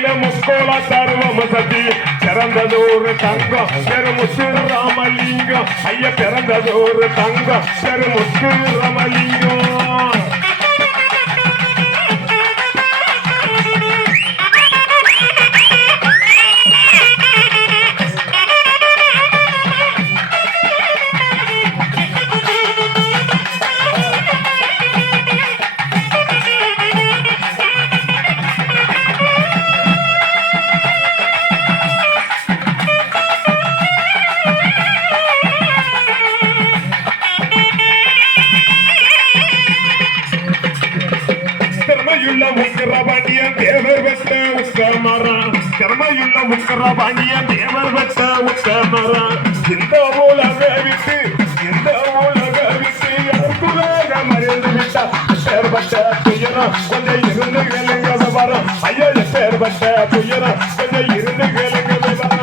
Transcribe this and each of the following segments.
முக்கோள சர்வம் சதி பிறந்ததோரு தங்கம் பெருமுத்து ராமலிங்கம் ஐயா பிறந்ததோரு தங்கம் பெருமுத்து ராமலிங்கம் உக்கரபாண்டியன் தேவர் வெட்ட உக்கமரம் கர்மையுள்ள உக்கரபாண்டியன் தேவர் வெட்ட உக்கமரம் இந்த உலக விட்டு எனக்குலக மறைந்து விட்டா பேர்பட்ட துயரம் கொஞ்சம் இருந்து கேளுங்க வரம் ஐயா பேர்பட்ட துயரம் கொஞ்சம் இருந்து கேளுங்க வரம்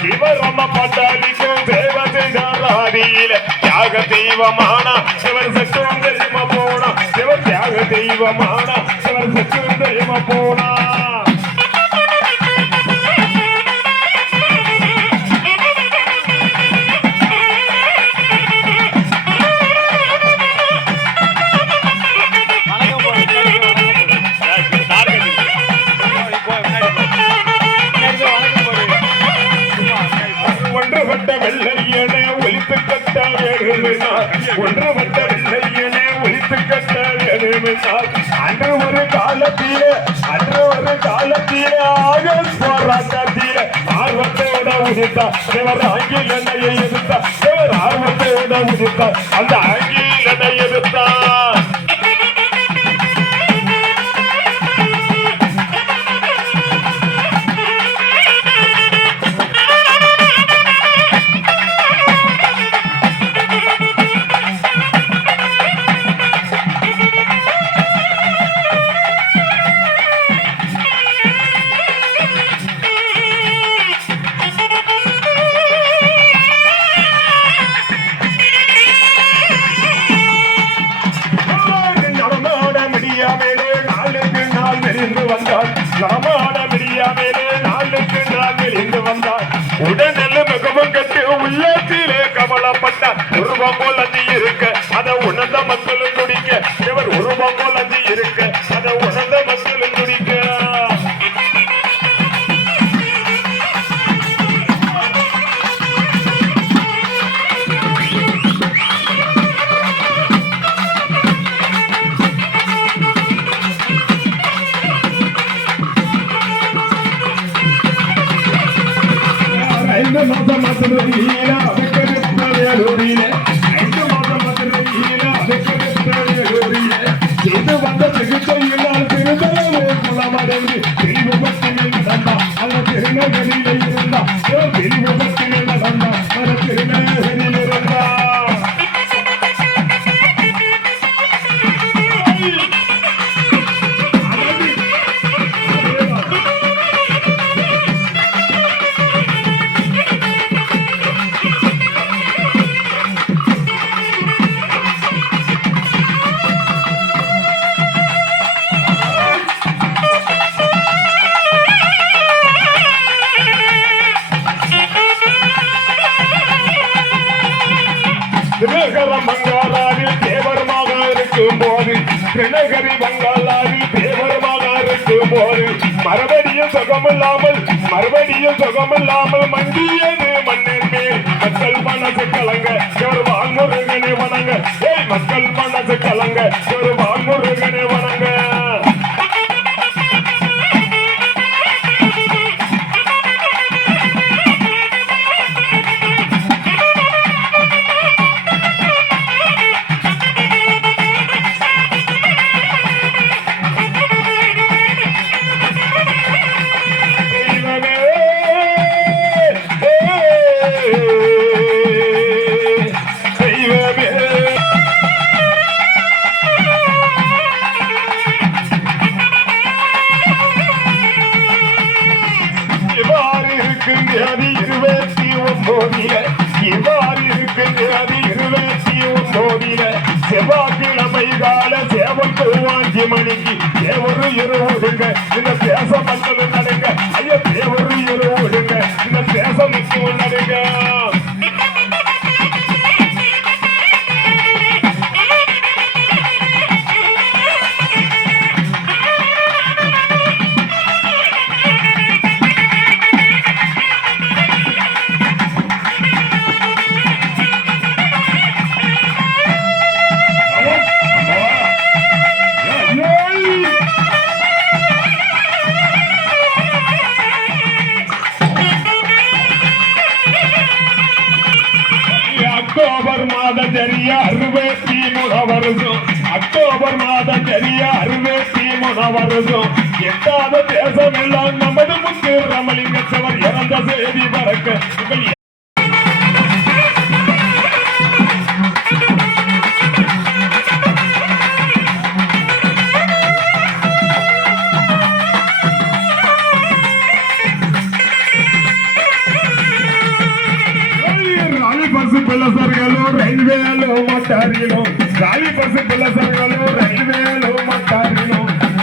சிவரம பட்டாளிக்கும் தேவதைதாராதியில தியாக தெய்வமான சிவர் சற்றும் தெரியுமா போனா சிவர் தியாக தெய்வமான சிவர் சற்றும் தெரியுமா போனா ஒன்றுபட்ட வெள்ளையனே ஒலித்து கட்ட வேணுமினார் ஒன்றுபட்ட வெள்ளையனே ஒலித்து கட்ட வேணுமினார் அன்று ஒரு காலத்திலே ஆகஸ்ட் போராட்டத்திலே ஆர்வத்தோட உதித்தார் இவர் ஆங்கிலனையை எதிர்த்தார் இவர் ஆர்வத்தோட உதித்தார் அந்த ஆங்கிலனை எதிர்த்தார் ராமாட முடியாமலே நாளுக்கு நாள் வெளிந்து வந்தார் உடனெல்ல மிகவும் கட்டு உள்ளத்திலே கவலைப்பட்டார் உருவம் போல் அஞ்சி இருக்க அதை உணர்ந்த மக்களும் துடிக்க இவர் உருவம் போல் அஞ்சி இருக்க அதை உணர்ந்த மக்களும் துடிக்க இது வந்த சிகிச்சையினால் திருந்தவே குளமடைந்து திருவிபத்தினில் நடந்தா அந்த திருநகரிலே இருந்தா திருவிபத்தினில் நடந்தா அந்த திருநகரில் இருந்தா வங்காளாவில் தேவரமாக இருக்கும் போது தினகரி வங்காளாவில் தேவரமாக இருக்கும் போது மறுபடியும் சுகமில்லாமல் மண்டியது மண்ணின் மேல் மக்கள் மனசு கலங்க ஒரு வாழ்முருகனை வணங்க மக்கள் மனசு கலங்க ஒரு வாழ்முருகனை வணங்க 29 இவ்வாறு இருக்கின்றது 29 செவ்வாய்க்கிழமை கால சேவல் 5 மணிக்கு தேவரு இருவுடுங்க இந்த தேச மக்கள் நடுங்க ஐயா தேவரு இருவுடுங்க இந்த தேச மக்கள் நடுங்க அக்டோபர் மாதம் தெரிய 63 வருஷம் அக்டோபர் மாதம் தெரிய 63 வருஷம் எட்டாத தேசம் எல்லாம் நமது முத்து ராமலிங்கத்தவர் இறந்த செய்தி பறக்க పిల్లసరిగలు రైల్వేలు మట్టారిలో గాలి బస్సు పిల్లసరిగలు రైల్వేలు మట్టారిలో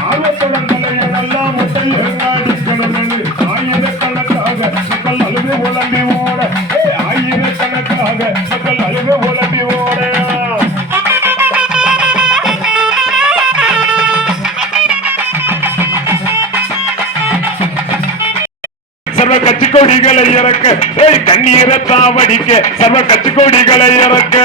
ఆలోచనల ఎడల్లా ముట్టయ్యంగాడిక్కడనండి ఆయన కనకాగ மக்கள் அழுது உலம்பி ஓட ஆயிரக்கணக்காக மக்கள் அழுது உலம்பி ஓட சர்வ கட்சி கொடிகளை இறக்க கண்ணீரை தாவடிக்க சர்வ கட்சி கொடிகளை இறக்க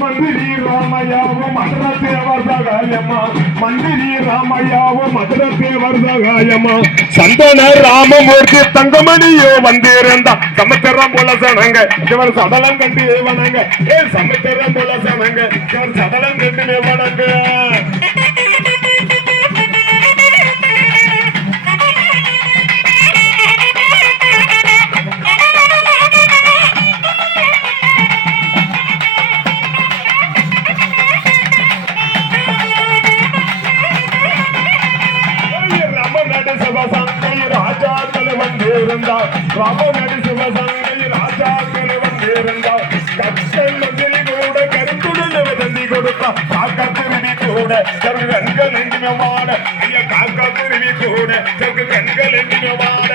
மந்திரி ராமையாவும் மதுர தேவர் சகாயமா மந்திரி ராமையாவும் மதுர தேவர் சகாயமா சந்தன ராமமூர்த்தி தங்கமணியோ வந்திருந்தா சமுத்திரம் போல சனங்க இவர் சடலம் கண்டு வணங்க சமுத்திரம் போல சனங்க இவர் சடலம் கண்டு வணங்க ராஜாக்கள் வந்திருந்தார் ராமநடி சிவசங்கை ராஜாக்கள் வந்திருந்தார் கற்கள் மந்திரி கூட கருத்துடன் வதந்தி கொடுத்தா காக்கா திருவி கூட சற்கு கண்கள் எங்கினவாட ஐயா காக்கா திருவி கூட சற்கு கண்கள் எங்கினவாட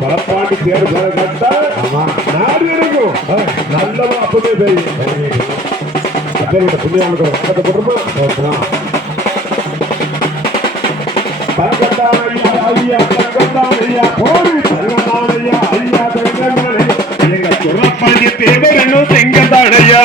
பலப்பாட்டு தேர்வு கட்டா நாடு இருக்கும் நல்லவா அப்பவே தெரியும் புண்ணியாளுக்கு பக்கத்தை போட்டுருமா தங்கத்தான் ஐயா ஐயா தங்கத்தான் ஐயா போடு தங்கத்தான் ஐயா ஐயா தங்கத்தான் எங்க துறப்பாண்டி தேவர் என்ன செங்கத்தான் ஐயா